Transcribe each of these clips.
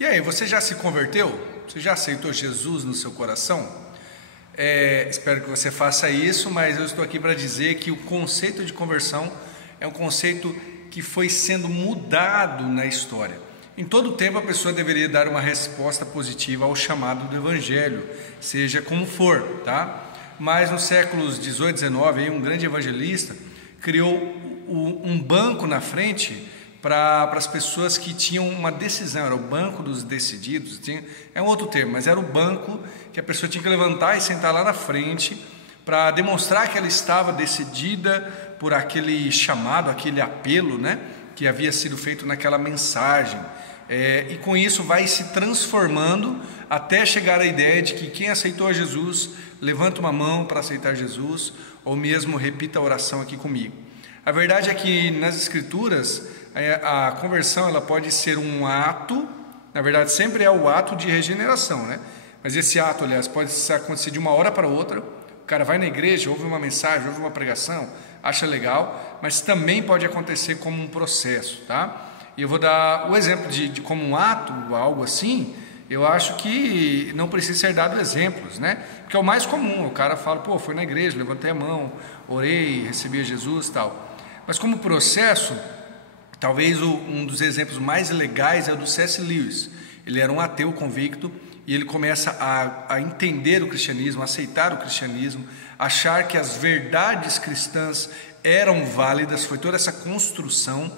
E aí, você já se converteu? Você já aceitou Jesus no seu coração? Espero que você faça isso, mas eu estou aqui para dizer que o conceito de conversão é um conceito que foi sendo mudado na história. Em todo tempo a pessoa deveria dar uma resposta positiva ao chamado do Evangelho, seja como for, tá? Mas nos séculos 18, 19, um grande evangelista criou um banco na frente para as pessoas que tinham uma decisão, era o banco dos decididos, é um outro termo, mas era o banco que a pessoa tinha que levantar e sentar lá na frente para demonstrar que ela estava decidida por aquele chamado, aquele apelo, né, que havia sido feito naquela mensagem. E com isso vai se transformando até chegar à ideia de que quem aceitou a Jesus, levanta uma mão para aceitar Jesus, ou mesmo repita a oração aqui comigo. A verdade é que nas Escrituras, a conversão ela pode ser um ato, na verdade sempre é o ato de regeneração, né? Mas esse ato, aliás, pode acontecer de uma hora para outra. O cara vai na igreja, ouve uma mensagem, ouve uma pregação, acha legal, mas também pode acontecer como um processo, tá? E eu vou dar o exemplo de como um ato, algo assim. Eu acho que não precisa ser dado exemplos, né? Porque é o mais comum, o cara fala, pô, fui na igreja, levantei a mão, orei, recebi a Jesus e tal. Mas como processo, talvez um dos exemplos mais legais é o do C.S. Lewis. Ele era um ateu convicto e ele começa a entender o cristianismo, a aceitar o cristianismo, achar que as verdades cristãs eram válidas, foi toda essa construção.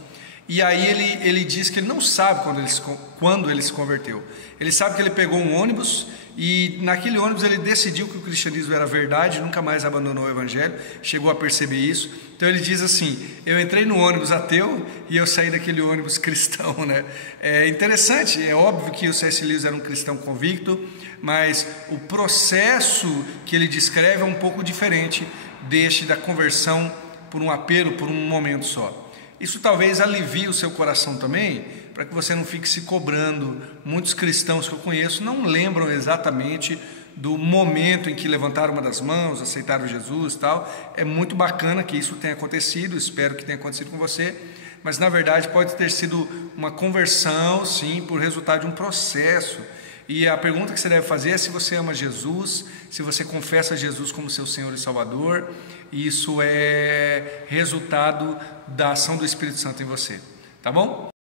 E aí ele diz que ele não sabe quando ele se converteu. Ele sabe que ele pegou um ônibus e naquele ônibus ele decidiu que o cristianismo era verdade, nunca mais abandonou o evangelho, chegou a perceber isso. Então ele diz assim, eu entrei no ônibus ateu e eu saí daquele ônibus cristão, né? É interessante, é óbvio que o C.S. Lewis era um cristão convicto, mas o processo que ele descreve é um pouco diferente deste da conversão por um apelo, por um momento só. Isso talvez alivie o seu coração também, para que você não fique se cobrando. Muitos cristãos que eu conheço não lembram exatamente do momento em que levantaram uma das mãos, aceitaram Jesus e tal. É muito bacana que isso tenha acontecido, espero que tenha acontecido com você, mas na verdade pode ter sido uma conversão, sim, por resultado de um processo. E a pergunta que você deve fazer é se você ama Jesus, se você confessa Jesus como seu Senhor e Salvador. Isso é resultado da ação do Espírito Santo em você, tá bom?